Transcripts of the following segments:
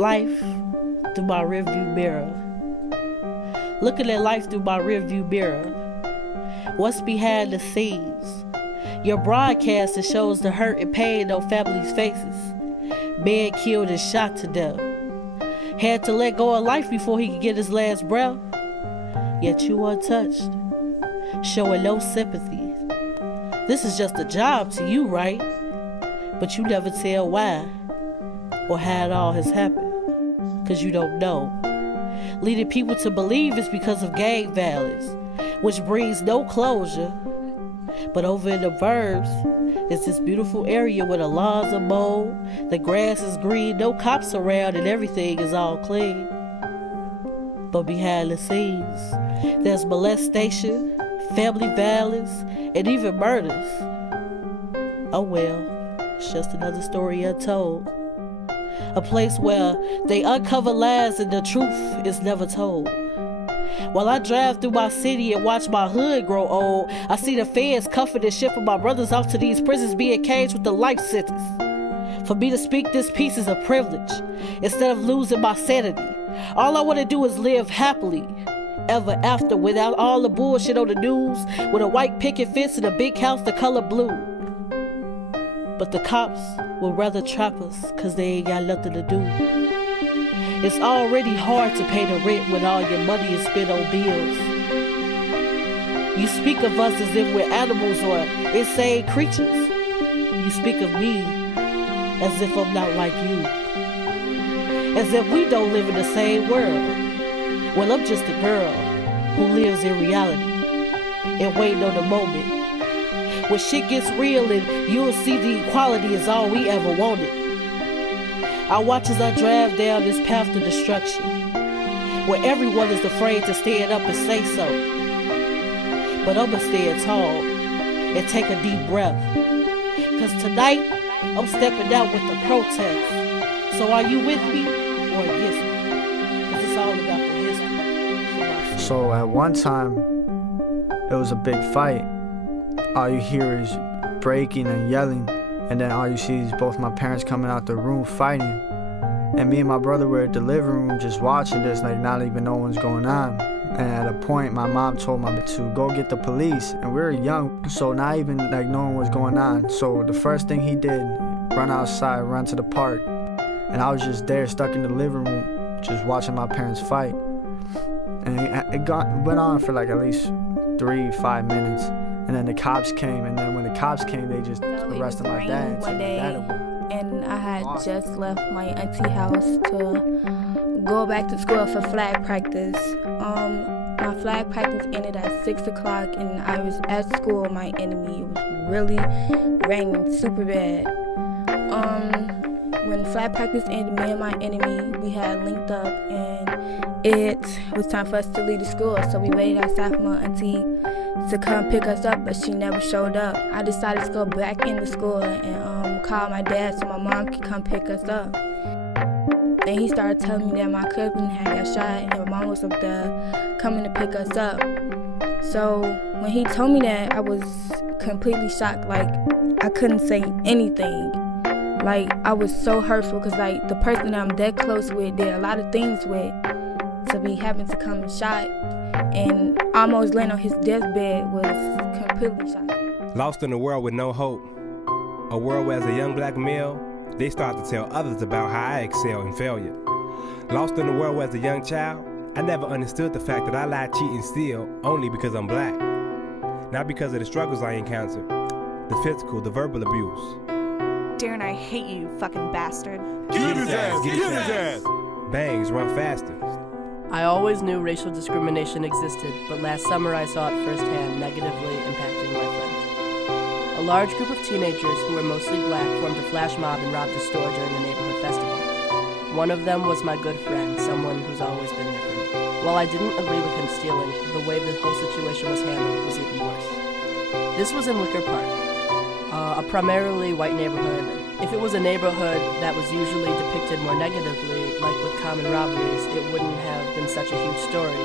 life through my rearview mirror. Looking at life through my rearview mirror. What's behind the scenes? Your broadcast that shows the hurt and pain on families' faces. Man killed and shot to death. Had to let go of life before he could get his last breath. Yet you untouched, showing no sympathy. This is just a job to you, right? But you never tell why or how it all has happened, cause you don't know. Leading people to believe it's because of gang violence, which brings no closure. But over in the burbs, it's this beautiful area where the lawns are mowed, the grass is green, no cops around, and everything is all clean. But behind the scenes, there's molestation, family violence, and even murders. Oh well, it's just another story untold. A place where they uncover lies and the truth is never told. While I drive through my city and watch my hood grow old, I see the feds cuffing and shipping my brothers off to these prisons being caged with a life sentence. For me to speak this piece is a privilege, instead of losing my sanity. All I want to do is live happily ever after without all the bullshit on the news, with a white picket fence and a big house the color blue. But the cops will rather trap us cause they ain't got nothing to do. It's already hard to pay the rent when all your money is spent on bills. You speak of us as if we're animals or insane creatures. You speak of me as if I'm not like you. As if we don't live in the same world. Well, I'm just a girl who lives in reality and waiting on the moment when shit gets real and you'll see the equality is all we ever wanted. I watch as I drive down this path to destruction, where everyone is afraid to stand up and say so. But I'ma stand tall and take a deep breath, cause tonight I'm stepping out with the protest. So are you with me or against me? Cause it's all about the history. So at one time, it was a big fight. All you hear is breaking and yelling. And then all you see is both my parents coming out the room fighting. And me and my brother were at the living room just watching this, like not even knowing what's going on. And at a point, my mom told me to go get the police. And we were young, so not even like knowing what's going on. So the first thing he did, run outside, run to the park. And I was just there, stuck in the living room, just watching my parents fight. And it went on for like at least 3-5 minutes. And then the cops came, and then when the cops came, they just arrested my dad. One day, and I had just left my auntie house to go back to school for flag practice. My flag practice ended at 6 o'clock, and I was at school with my enemy. It was really raining super bad. When flag practice ended, me and my enemy, we had linked up, and it was time for us to leave the school. So we waited outside for my auntie to come pick us up, but she never showed up. I decided to go back into school and call my dad so my mom could come pick us up. Then he started telling me that my cousin had got shot and my mom was up there coming to pick us up. So when he told me that, I was completely shocked. Like, I couldn't say anything. Like, I was so hurtful because, like, the person that I'm that close with did a lot of things with, to be having to come and shot and almost laying on his deathbed was completely shocking. Lost in a world with no hope, a world where as a young black male, they start to tell others about how I excel in failure. Lost in a world where as a young child, I never understood the fact that I lie, cheat, and steal only because I'm black. Not because of the struggles I encountered, the physical, the verbal abuse. Darren, I hate you, fucking bastard. Get his ass! Get his ass! Bangs run faster. I always knew racial discrimination existed, but last summer I saw it firsthand, negatively impacting my friends. A large group of teenagers who were mostly black formed a flash mob and robbed a store during the neighborhood festival. One of them was my good friend, someone who's always been there for me. While I didn't agree with him stealing, the way the whole situation was handled was even worse. This was in Wicker Park, a primarily white neighborhood. If it was a neighborhood that was usually depicted more negatively, like with common robberies, it wouldn't have been such a huge story.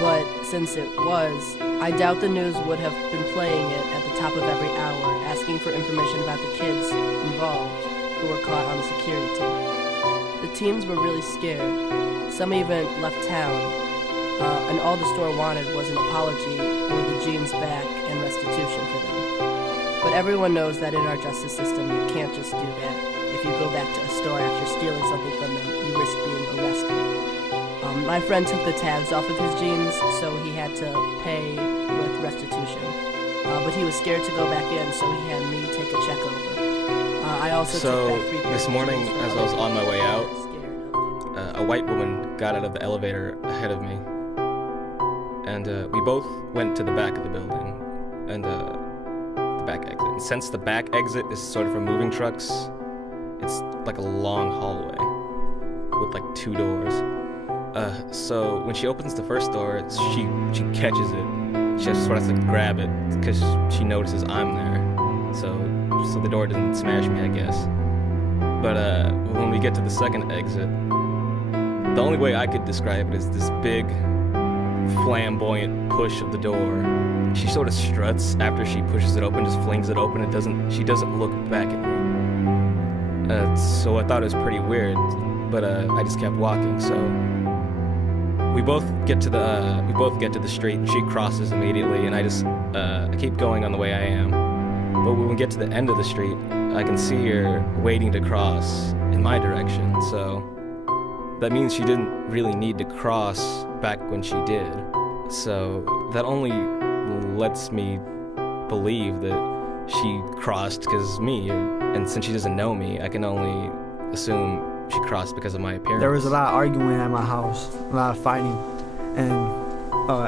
But since it was, I doubt the news would have been playing it at the top of every hour, asking for information about the kids involved who were caught on the security team. The teens were really scared. Some even left town, and all the store wanted was an apology or the jeans back and restitution for them. But everyone knows that in our justice system, you can't just do that. If you go back to a store after stealing something from them, you risk being arrested. My friend took the tags off of his jeans, so he had to pay with restitution. But he was scared to go back in, so he had me take a check over. I also took back 3 pairs this of morning, jeans as I was on my way out, scared of. a white woman got out of the elevator ahead of me, and we both went to the back of the building, and the back exit. And since the back exit is sort of for moving trucks, it's like a long hallway with like 2 doors. So when she opens the first door, she catches it. She just sort of has to grab it because she notices I'm there. So the door doesn't smash me, I guess. But when we get to the second exit, the only way I could describe it is this big, flamboyant push of the door. She sort of struts after she pushes it open, just flings it open. She doesn't look back at me. So I thought it was pretty weird, but I just kept walking. So we both get to the street, and she crosses immediately, and I keep going on the way I am. But when we get to the end of the street, I can see her waiting to cross in my direction. So that means she didn't really need to cross back when she did. So that only lets me believe that she crossed because me, and since she doesn't know me, I can only assume she crossed because of my appearance. There was a lot of arguing at my house, a lot of fighting, and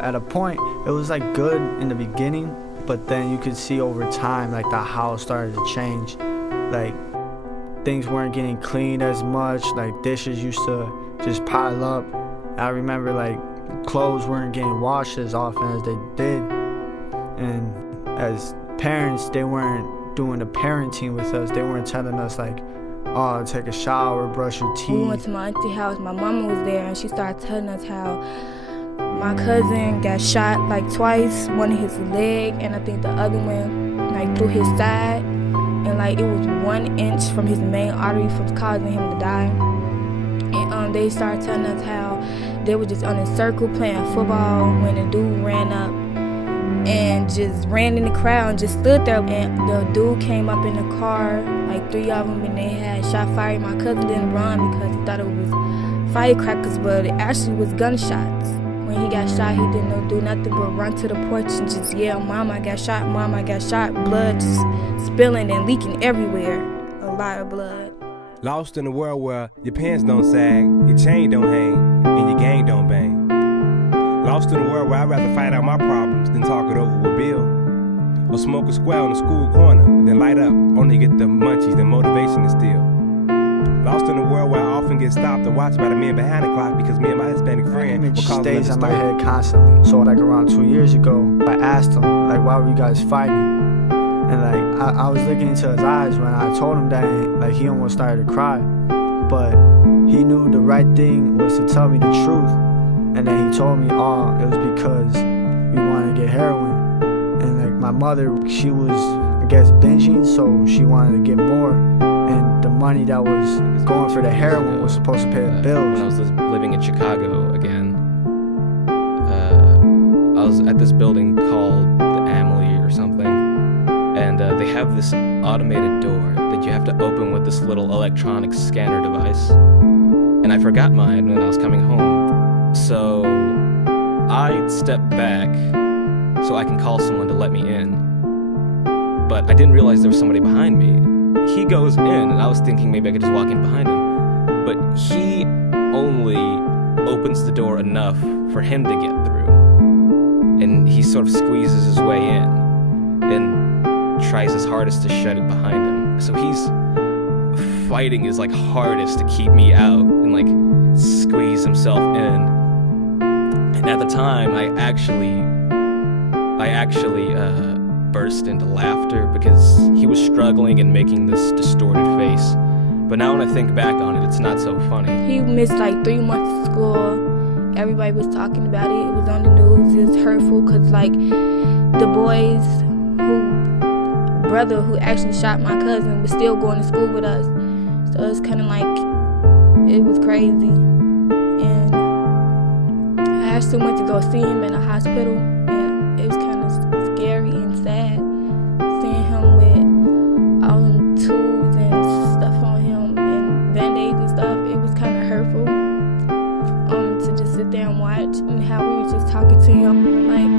at a point, it was like good in the beginning, but then you could see over time, like the house started to change. Like things weren't getting cleaned as much, like dishes used to just pile up. I remember like clothes weren't getting washed as often as they did, and as parents, they weren't doing the parenting with us. They weren't telling us like, oh, take a shower, brush your teeth. We went to my auntie house. My mama was there, and she started telling us how my cousin got shot like twice, one in his leg, and I think the other one like through his side, and like it was 1 inch from his main artery from causing him to die. And they started telling us how they were just on a circle playing football when the dude ran up and just ran in the crowd and just stood there, and the dude came up in the car, like 3 of them, and they had shot fire. My cousin didn't run because he thought it was firecrackers, but it actually was gunshots. When he got shot, he didn't do nothing but run to the porch and just yell, "Mom, I got shot, Mom, I got shot." Blood just spilling and leaking everywhere, a lot of blood. Lost in a world where your pants don't sag, your chain don't hang, and your gang don't bang. Lost in a world where I'd rather fight out my problems than talk it over with Bill. Or smoke a square on the school corner, then light up, only get the munchies, then motivation to steal. Lost in a world where I often get stopped or watched by the men behind the clock because me and my Hispanic friend Image were causing stays a on my story. head constantly. So like around 2 years ago, I asked him like, why were you guys fighting? And like I was looking into his eyes when I told him that, and like he almost started to cry. But he knew the right thing was to tell me the truth. And then he told me, oh, it was because we wanted to get heroin. And like my mother, she was, I guess, binging, so she wanted to get more. And the money that was going for the heroin was supposed to pay the bills. When I was living in Chicago again, I was at this building called the Amelie or something, and they have this automated door that you have to open with this little electronic scanner device. And I forgot mine when I was coming home, so I stepped back so I can call someone to let me in. But I didn't realize there was somebody behind me. He goes in, and I was thinking maybe I could just walk in behind him. But he only opens the door enough for him to get through. And he sort of squeezes his way in and tries his hardest to shut it behind him. So he's fighting his like hardest to keep me out and like squeeze himself in. And at the time, I actually burst into laughter because he was struggling and making this distorted face. But now when I think back on it, it's not so funny. He missed like 3 months of school. Everybody was talking about it. It was on the news. It was hurtful because like the boys brother who actually shot my cousin was still going to school with us. So it's kind of like, It was crazy. And I actually went to go see him in a hospital, and it was kind of scary and sad seeing him with all them tubes and stuff on him and band-aids and stuff. It was kind of hurtful to just sit there and watch, and how we were just talking to him, like,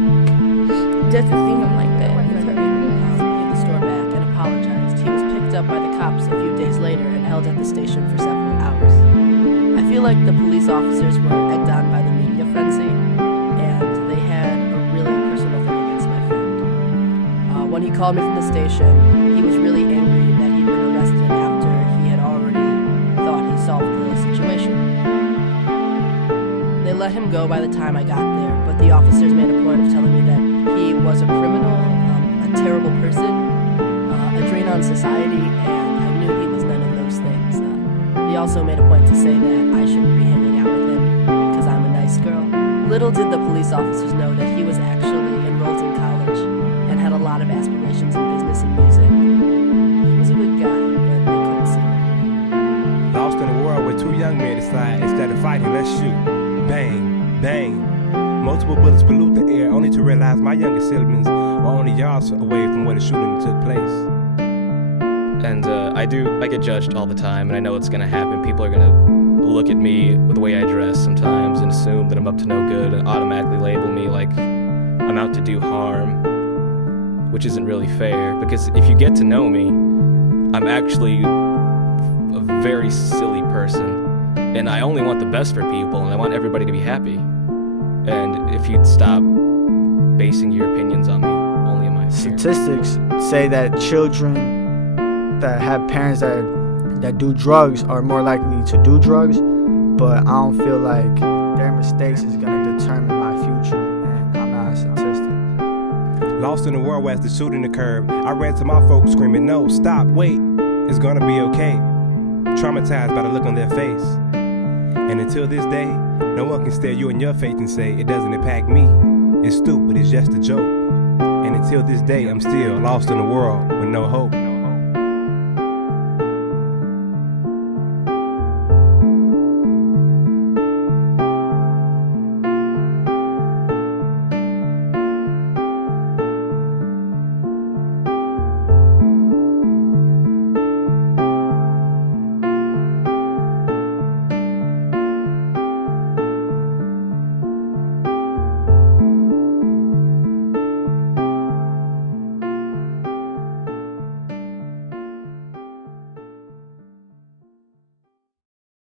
just to see him like that. It hurt me. Gave the store back and apologized. He was picked up by the cops a few days later and held at the station for several hours. I feel like the police officers were egged on by the media frenzy, and they had a really personal thing against my friend. When he called me from the station, he was really angry that he'd been arrested after he had already thought he solved the situation. They let him go by the time I got there, but the officers made a point of telling me that he was a criminal, a terrible person, a drain on society, and I knew he was none of those things. He also made a point to say that I shouldn't be hanging out with him because I'm a nice girl. Little did the police officers know that he was actually enrolled in college and had a lot of aspirations in business and music. He was a good guy, but they couldn't see it. Lost in a world where two young men decide instead of fighting, let's shoot. Bang, bang. Multiple bullets pollute the air, only to realize my younger siblings were only yards away from where the shooting took place. And I get judged all the time, and I know it's gonna happen. People are gonna look at me with the way I dress sometimes and assume that I'm up to no good and automatically label me like I'm out to do harm, which isn't really fair, because if you get to know me, I'm actually a very silly person, and I only want the best for people, and I want everybody to be happy. And if you'd stop basing your opinions on me only in my fear. Statistics say that children that have parents that do drugs are more likely to do drugs, but I don't feel like their mistakes is gonna determine my future, and I'm not a statistic. Lost in the world where as the shooting occurred, I ran to my folks screaming, no, stop, wait, it's gonna be okay. Traumatized by the look on their face. And until this day, no one can stare you in your face and say, it doesn't impact me. It's stupid, it's just a joke. And until this day, I'm still lost in a world with no hope.